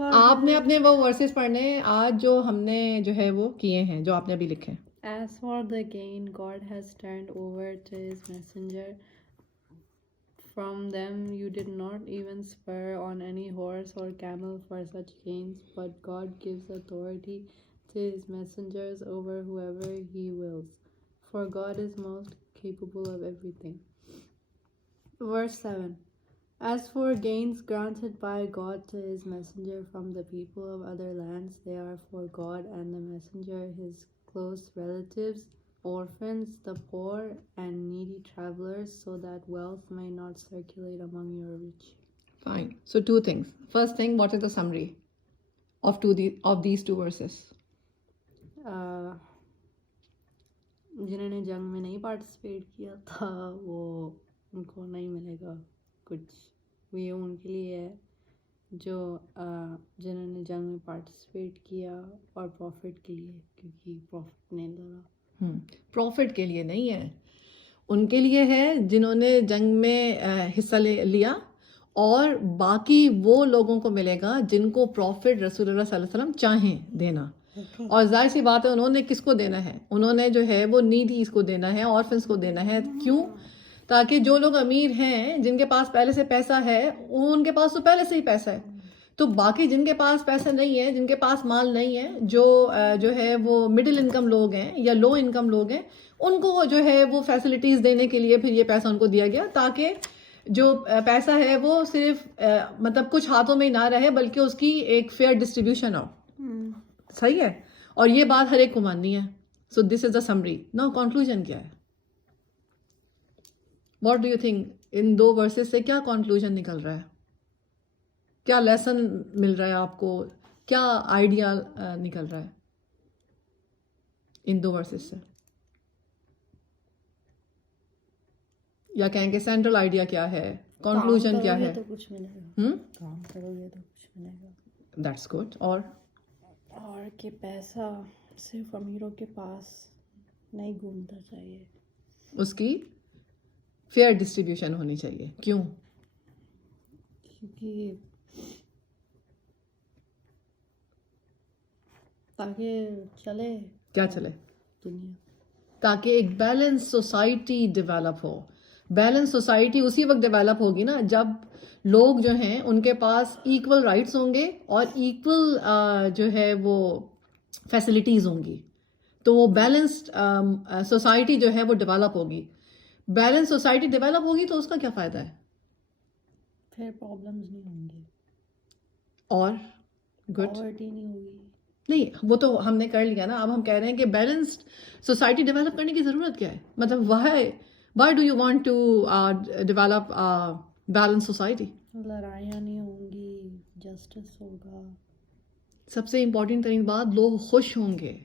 آپ نے اپنے وہ ورسز پڑھنے آج جو ہم نے جو ہے وہ کیے ہیں، جو آپ نے ابھی لکھے. As for the gain God has turned over to his messenger, from them you did not even spur on any horse or camel for such gains, but God gives authority to his messengers over whoever he wills, for God is most capable of everything. Verse 7. As for gains granted by God to his messenger from the people of other lands, they are for God and the messenger, his close relatives, orphans, the poor, and needy travelers, so that wealth may not circulate among your rich. Fine. So 2 things. First thing, what is the summary of these 2 verses? جنہوں نے جنگ میں نہیں participate کیا تھا وہ ان کو نہیں ملے گا کچھ. یہ ان کے لیے ہے جو جنہوں نے جنگ میں پارٹیسپیٹ کیا اور پروفٹ کے لیے، کیونکہ پروفٹ نے لڑا. پروفٹ کے لیے نہیں ہے، ان کے لیے ہے جنہوں نے جنگ میں حصہ لیا، اور باقی وہ لوگوں کو ملے گا جن کو پروفٹ رسول اللہ صلی اللہ علیہ وسلم چاہیں دینا. اور ظاہر سی بات ہے انہوں نے کس کو دینا ہے؟ انہوں نے جو ہے وہ نیڈیز کو دینا ہے، آرفنس کو دینا ہے. کیوں؟ تاکہ جو لوگ امیر ہیں، جن کے پاس پہلے سے پیسہ ہے، ان کے پاس تو پہلے سے ہی پیسہ ہے، تو باقی جن کے پاس پیسہ نہیں ہے، جن کے پاس مال نہیں ہے، جو ہے وہ مڈل انکم لوگ ہیں یا لو انکم لوگ ہیں، ان کو جو ہے وہ فیسلٹیز دینے کے لیے پھر یہ پیسہ ان کو دیا گیا، تاکہ جو پیسہ ہے وہ صرف مطلب کچھ ہاتھوں میں ہی نہ رہے، بلکہ اس کی ایک فیئر ڈسٹریبیوشن ہو. صحیح ہے، اور یہ بات ہر ایک کو ماننی ہے. سو دس از دا سمری. نو کنکلوژن کیا ہے؟ What do you think in 2 verses سے کیا کنکلوژن نکل رہا ہے؟ کیا لیسن مل رہا ہے آپ کو؟ کیا آئیڈیا نکل رہا ہے ان 2 ورسز سے؟ یا کہیں کہ سینٹرل آئیڈیا کیا ہے، کنکلوژن کیا ہے؟ کچھ ملے گا، کام کرو گے تو کچھ ملے گا. That's good. اور کہ پیسہ صرف امیروں کے پاس نہیں گھومتا چاہیے، اس کی فیئر ڈسٹریبیوشن ہونی چاہیے. کیوں؟ کیونکہ تاکہ چلے. کیا چلے؟ دنیا. تاکہ ایک بیلنس سوسائٹی ڈیولپ ہو. بیلنس سوسائٹی اسی وقت ڈیولپ ہوگی نا جب لوگ جو ہیں ان کے پاس ایکول رائٹس ہوں گے اور ایکول جو ہے وہ فیسلٹیز ہوں گی، تو وہ بیلنسڈ سوسائٹی جو ہے وہ ڈیولپ ہوگی. بیلنس سوسائٹی ڈیولپ ہوگی تو اس کا کیا فائدہ ہے؟ پھر پرابلمز نہیں ہوں گے اور گڈ پاورٹی نہیں ہوگی. نہیں، وہ تو ہم نے کر لیا نا. اب ہم کہہ رہے ہیں کہ بیلنسڈ سوسائٹی ڈیولپ کرنے کی ضرورت کیا ہے؟ مطلب why do you want to develop balance society? لڑائیاں نہیں ہوں گی، جسٹس ہوگا. سب سے امپورٹنٹ ترین بات، لوگ خوش ہوں گے.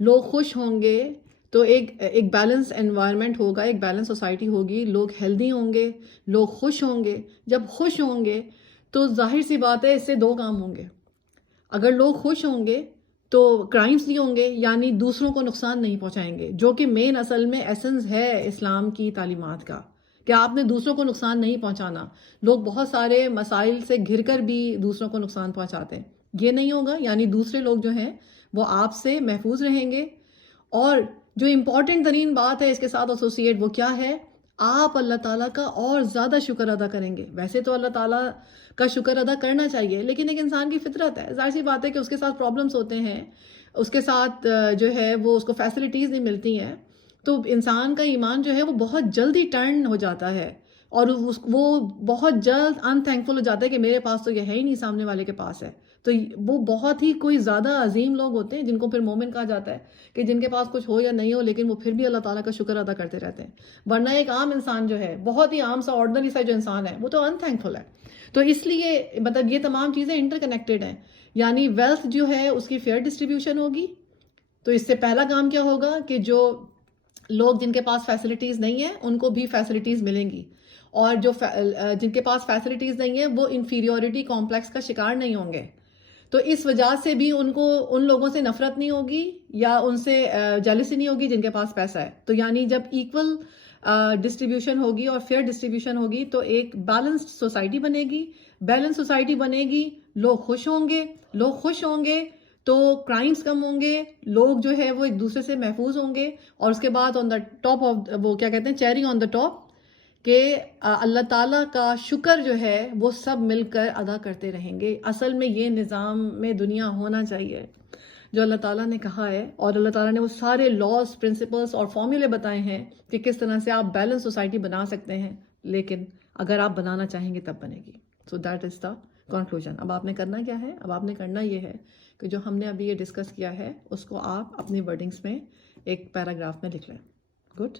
لوگ خوش ہوں گے تو ایک بیلنس انوائرمنٹ ہوگا، ایک بیلنس سوسائٹی ہوگی، لوگ ہیلدی ہوں گے، لوگ خوش ہوں گے. جب خوش ہوں گے تو ظاہر سی بات ہے اس سے 2 کام ہوں گے. اگر لوگ خوش ہوں گے تو کرائمز نہیں ہوں گے، یعنی دوسروں کو نقصان نہیں پہنچائیں گے، جو کہ مین اصل میں ایسنس ہے اسلام کی تعلیمات کا، کہ آپ نے دوسروں کو نقصان نہیں پہنچانا. لوگ بہت سارے مسائل سے گھر کر بھی دوسروں کو نقصان پہنچاتے ہیں. یہ نہیں ہوگا، یعنی دوسرے لوگ جو ہیں وہ آپ سے محفوظ رہیں گے. اور جو امپورٹنٹ ترین بات ہے اس کے ساتھ ایسوسیٹ، وہ کیا ہے؟ آپ اللہ تعالیٰ کا اور زیادہ شکر ادا کریں گے. ویسے تو اللہ تعالیٰ کا شکر ادا کرنا چاہیے، لیکن ایک انسان کی فطرت ہے، ظاہر سی بات ہے کہ اس کے ساتھ پرابلمس ہوتے ہیں، اس کے ساتھ جو ہے وہ اس کو فیسلٹیز نہیں ملتی ہیں، تو انسان کا ایمان جو ہے وہ بہت جلدی ٹرن ہو جاتا ہے، اور وہ بہت جلد ان تھینکفل ہو جاتا ہے کہ میرے پاس تو یہ ہے ہی نہیں، سامنے والے کے پاس ہے. تو وہ بہت ہی کوئی زیادہ عظیم لوگ ہوتے ہیں جن کو پھر مومن کہا جاتا ہے، کہ جن کے پاس کچھ ہو یا نہیں ہو لیکن وہ پھر بھی اللہ تعالیٰ کا شکر ادا کرتے رہتے ہیں. ورنہ ایک عام انسان جو ہے، بہت ہی عام سا آرڈنری سا جو انسان ہے، وہ تو ان تھینکفل ہے. تو اس لیے مطلب یہ تمام چیزیں انٹر کنیکٹڈ ہیں. یعنی ویلتھ جو ہے اس کی فیئر ڈسٹریبیوشن ہوگی. تو اس سے پہلا کام کیا ہوگا کہ جو لوگ جن کے پاس فیسلٹیز نہیں ہیں ان کو بھی فیسلٹیز ملیں گی، اور جو جن کے پاس فیسلٹیز نہیں ہیں وہ انفیریورٹی کمپلیکس کا شکار نہیں ہوں گے. تو اس وجہ سے بھی ان کو ان لوگوں سے نفرت نہیں ہوگی یا ان سے جیلسی نہیں ہوگی جن کے پاس پیسہ ہے. تو یعنی جب ایکول ڈسٹریبیوشن ہوگی اور فیئر ڈسٹریبیوشن ہوگی تو ایک بیلنسڈ سوسائٹی بنے گی. بیلنس سوسائٹی بنے گی لوگ خوش ہوں گے تو کرائمز کم ہوں گے, لوگ جو ہے وہ ایک دوسرے سے محفوظ ہوں گے. اور اس کے بعد آن دا ٹاپ آف وہ کیا کہتے ہیں, چیری آن دا ٹاپ, کہ اللہ تعالیٰ کا شکر جو ہے وہ سب مل کر ادا کرتے رہیں گے. اصل میں یہ نظام میں دنیا ہونا چاہیے جو اللہ تعالیٰ نے کہا ہے, اور اللہ تعالیٰ نے وہ سارے لاز, پرنسپلس اور فارمولے بتائے ہیں کہ کس طرح سے آپ بیلنس سوسائٹی بنا سکتے ہیں. لیکن اگر آپ بنانا چاہیں گے تب بنے گی. So that is the conclusion. اب آپ نے کرنا کیا ہے, اب آپ نے کرنا یہ ہے کہ جو ہم نے ابھی یہ ڈسکس کیا ہے اس کو آپ اپنی ورڈنگس میں ایک پیراگراف میں لکھ لیں. گڈ.